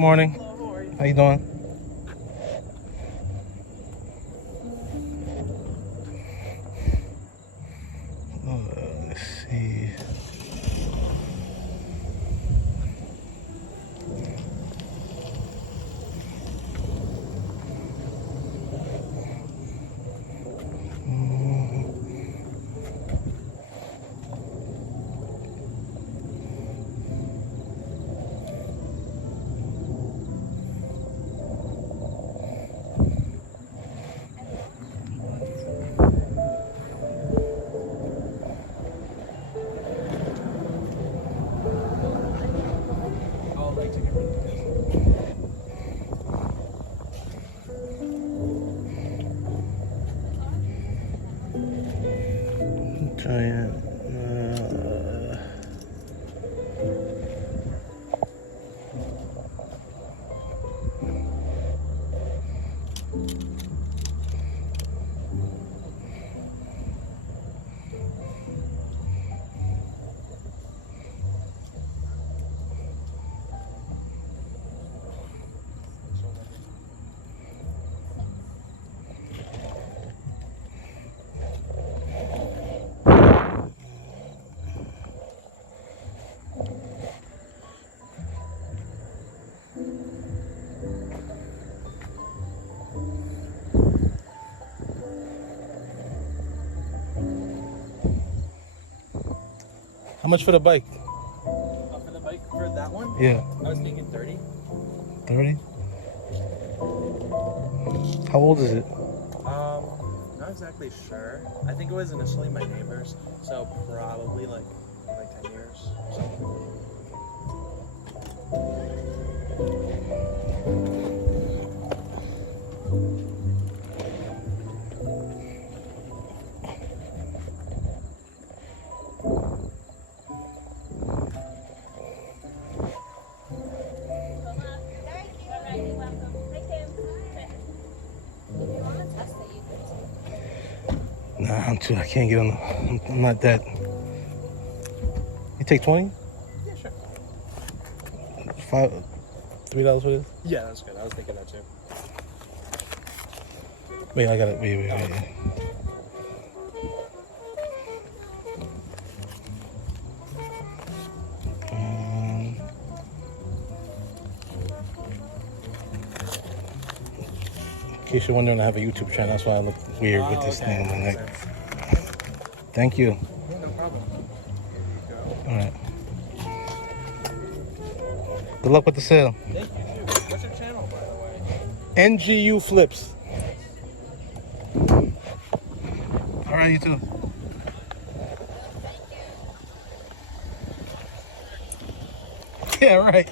morning. How you doing? Let's see. Giant. How much for the bike? For the bike, for that one? Yeah. I was thinking 30. 30? How old is it? Not exactly sure. I think it was initially my neighbor's, so probably like 10 years. Nah, I can't get on. I'm not that. You take 20? Yeah, sure. $3 for this? Yeah, that's good. I was thinking that too. Wait, I got it. Wait. In case you're wondering, I have a YouTube channel. That's why I look weird with this thing on my neck. Thank you. Yeah, no problem. All right. Good luck with the sale. Thank you, too. What's your channel, by the way? N.G.U flips. All right, you too. Yeah, right.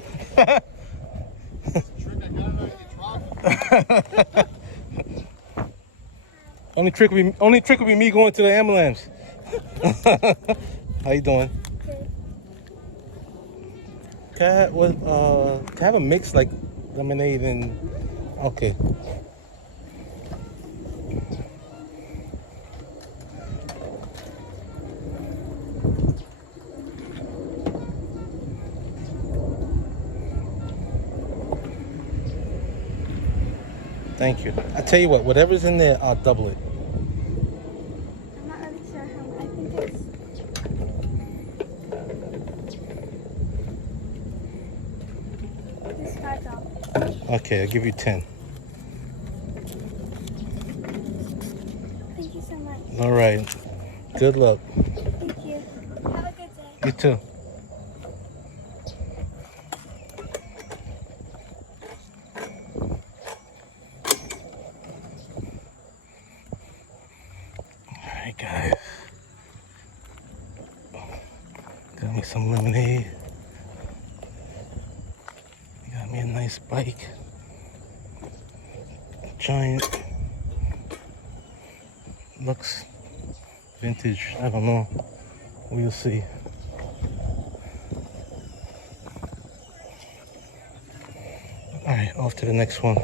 Only trick would be me going to the ambulance. How you doing? Can I have a mix like lemonade and okay. Thank you. I tell you what, whatever's in there, I'll double it. I'm not really sure how. I think it's. It's $5. Okay, I'll give you 10. Thank you so much. All right. Good luck. Thank you. Have a good day. You too. Alright guys, got me some lemonade, got me a nice bike, Giant, looks vintage, I don't know, we'll see. Alright, off to the next one.